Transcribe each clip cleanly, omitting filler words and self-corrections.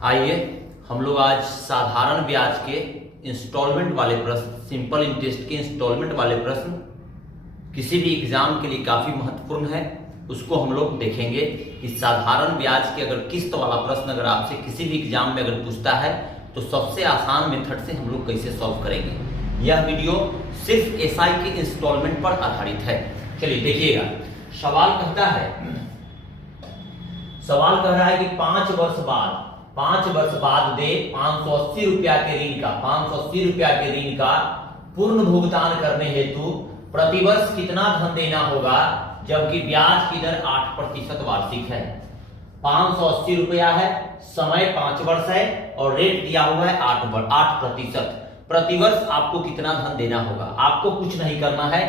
आइए हम लोग आज साधारण ब्याज के इंस्टॉलमेंट वाले प्रश्न, सिंपल इंटरेस्ट के इंस्टॉलमेंट वाले प्रश्न किसी भी एग्जाम के लिए काफी महत्वपूर्ण है, उसको हम लोग देखेंगे कि साधारण ब्याज के अगर किस्त वाला प्रश्न अगर आपसे किसी भी एग्जाम में अगर पूछता है तो सबसे आसान मेथड से हम लोग कैसे सॉल्व करेंगे। यह वीडियो सिर्फ एसआई के इंस्टॉलमेंट पर आधारित है। चलिए देखिएगा, सवाल कहता है, सवाल कह रहा है कि 5 वर्ष बाद दे 580 रुपया के ऋण का पूर्ण भुगतान करने हेतु प्रतिवर्ष कितना धन देना होगा, जबकि ब्याज की दर 8% वार्षिक है। 580 रुपया है, समय 5 वर्ष है और रेट दिया हुआ है 8%। प्रतिवर्ष आपको कितना धन देना होगा। आपको कुछ नहीं करना है,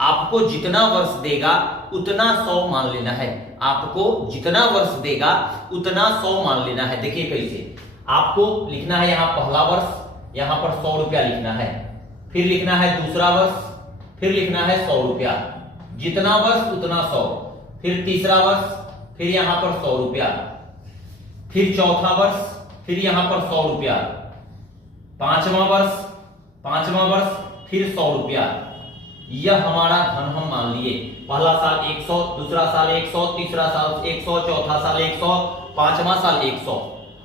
आपको जितना वर्ष देगा उतना 100 मान लेना है। आपको जितना वर्ष देगा उतना 100 मान लेना है। देखिए कैसे, आपको लिखना है यहाँ पहला वर्ष, यहाँ पर 100 रुपया लिखना है, फिर लिखना है दूसरा वर्ष, फिर लिखना है 100 रुपया, जितना वर्ष उतना 100, फिर तीसरा वर्ष, फिर यहाँ पर 100 रुपया, फिर चौथा वर्ष, फिर यहाँ पर 100 रुपया, पांचवा वर्ष, फिर 100 रुपया। यह हमारा धन हम मान लिए। पहला साल 100, दूसरा साल 100, तीसरा साल 100, चौथा साल 100, पांचवा साल 100।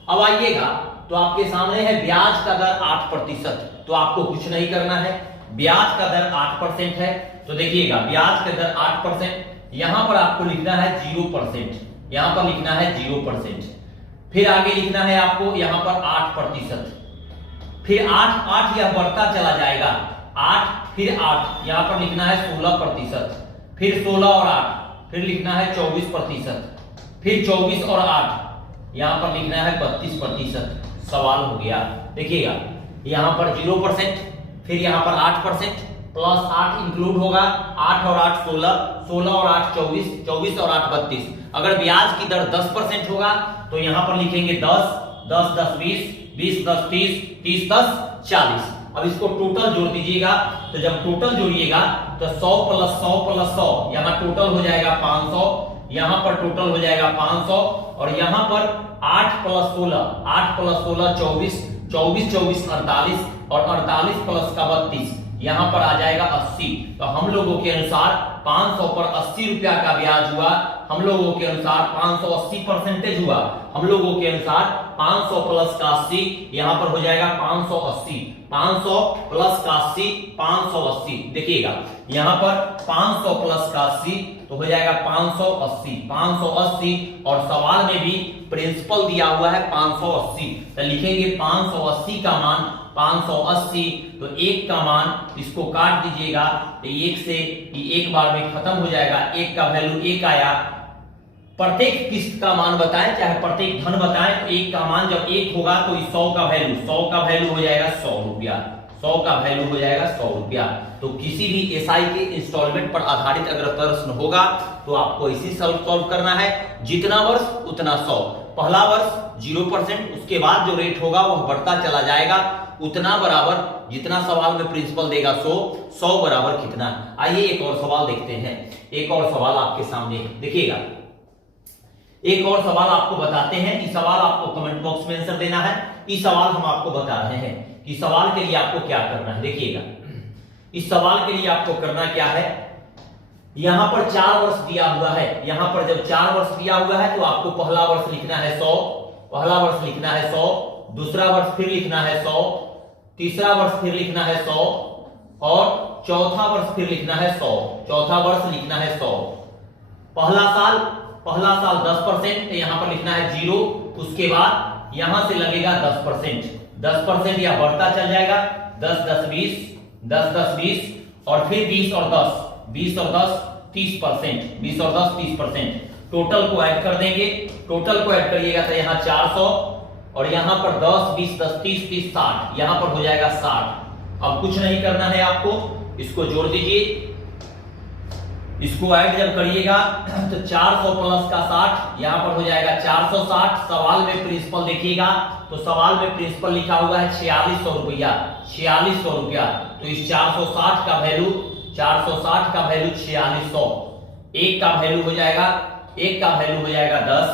अब आइएगा तो आपके सामने है ब्याज का दर 8%, तो आपको कुछ नहीं करना है। ब्याज का दर 8% है, तो देखिएगा ब्याज का दर 8%, यहां पर आपको लिखना है 0%, यहां पर लिखना है 0%, फिर आगे लिखना है आपको यहां पर 8%, फिर 8 यह बढ़ता चला जाएगा, 8 फिर 8, यहां पर लिखना है 16%, फिर 16 और 8, फिर लिखना है 24%, फिर 24 और 8, यहां पर लिखना है 32%। सवाल हो गया। देखिएगा यहां पर 0%, फिर यहां पर 8% प्लस 8 इंक्लूड होगा, 8 और 8 16, 16 और 8 24, 24 और 8 32। अगर ब्याज की दर 10% होगा तो यहां पर लिखेंगे 10, 10 10 20, 20 10 30, 30 10 40। अब इसको टोटल जोड़ दीजिएगा, तो जब टोटल जोड़िएगा तो 100 प्लस 100 प्लस 100, यहाँ टोटल हो जाएगा 500, यहाँ पर टोटल हो जाएगा 500, और यहाँ पर 8 प्लस 16, 8 प्लस 16 24, 24 24 48, और 48 प्लस का 32, यहाँ पर आ जाएगा 80। तो हम लोगों के अनुसार 500 पर 80 रुपया का ब्याज हुआ, हम लोगों के अनुसार 580% हुआ, हम लोगों के अनुसार 500 प्लस का 80, यहाँ पर हो जाएगा 580, 500 प्लस का 80, 580। देखिएगा यहाँ पर 500 प्लस का 80 तो हो जाएगा 580, 580, और सवाल में भी प्रिंसिपल दिया हुआ है 580, तो लिखेंगे 580 का मान 580, तो 1 का मान इसको काट दीजिएगा, तो 1 से एक बार में खत्म हो जाएगा, 1 का वैल्यू 1 आया। प्रत्येक किस्त का मान बताएं, चाहे प्रत्येक धन बताएं, तो 1 का मान जब 1 होगा तो 100 का वैल्यू हो जाएगा 100 रुपया, 100 का वैल्यू हो जाएगा 100 रुपया। तो किसी भी एसआई के इंस्टॉलमेंट पर आधारित अगर प्रश्न होगा तो आपको इसी सॉल्व करना है। जितना वर्ष उतना 100, पहला वर्ष 0%, उसके बाद जो रेट होगा वह बढ़ता चला जाएगा, उतना बराबर जितना सवाल में प्रिंसिपल देगा 100 बराबर कितना। आइए एक और सवाल देखते हैं। एक और सवाल आपके सामने देखिएगा, एक और सवाल आपको बताते हैं। इस सवाल आपको कमेंट बॉक्स में आंसर देना है। इस सवाल हम आपको बता रहे हैं कि सवाल के लिए आपको क्या करना है। देखिएगा इस सवाल के लिए आपको करना क्या है, यहां पर 4 वर्ष दिया हुआ है, यहां पर जब 4 वर्ष दिया हुआ है तो आपको पहला वर्ष लिखना है 100, पहला वर्ष लिखना है 100, दूसरा वर्ष फिर लिखना है 100, तीसरा वर्ष फिर लिखना है 100, और चौथा वर्ष फिर लिखना है 100, चौथा वर्ष लिखना है 100। पहला साल 10%, यहां पर लिखना है 0, उसके बाद यहां से लगेगा 10%, यह बढ़ता चल जाएगा, 10 10 20, 10 10 20, और फिर 20 और 10, 20 और 10 30%, 20 और 10 30%। टोटल को ऐड कर देंगे, टोटल को ऐड करिएगा तो यहाँ 400, और यहाँ पर 10 20 10 30 30 60, यहाँ पर हो जाएगा 60। अब कुछ नहीं करना है आपको, इसको जोड़ दीजिए, इसको ऐड जब करिएगा तो 400 प्लस का 60, यहाँ पर हो जाएगा 460। सवाल में प्रिंसिपल देखिएगा तो सवाल में प्रिंसिपल लिखा हुआ है 4600 रुपया, 4600 रुपया। तो इस 460 का वैल्यू 4600, 1 का वैल्यू हो जाएगा 10,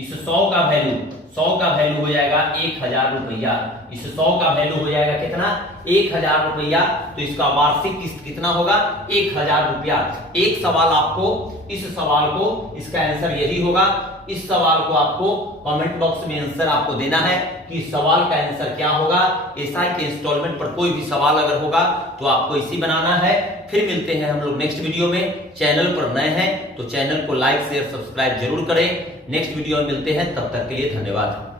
इस 100 का वैल्यू 100 का वैल्यू हो जाएगा 1000 रुपया। इस 100 का वैल्यू हो जाएगा कितना? 1000 रुपया। तो इसका वार्षिक किस्त कितना होगा? 1000 रुपया। एक सवाल आपको, इस सवाल को, इसका आंसर यही होगा। इस सवाल को आपको कमेंट बॉक्स में आंसर आपको देना है कि इस सवाल का आंसर क्या होगा। एसआई के इंस्टॉलमेंट पर कोई भी सवाल अगर होगा तो आपको इसी बनाना है। फिर मिलते हैं हम लोग नेक्स्ट वीडियो में। चैनल पर नए हैं तो चैनल को लाइक शेयर सब्सक्राइब जरूर करें। नेक्स्ट वीडियो में मिलते हैं, तब तक के लिए धन्यवाद।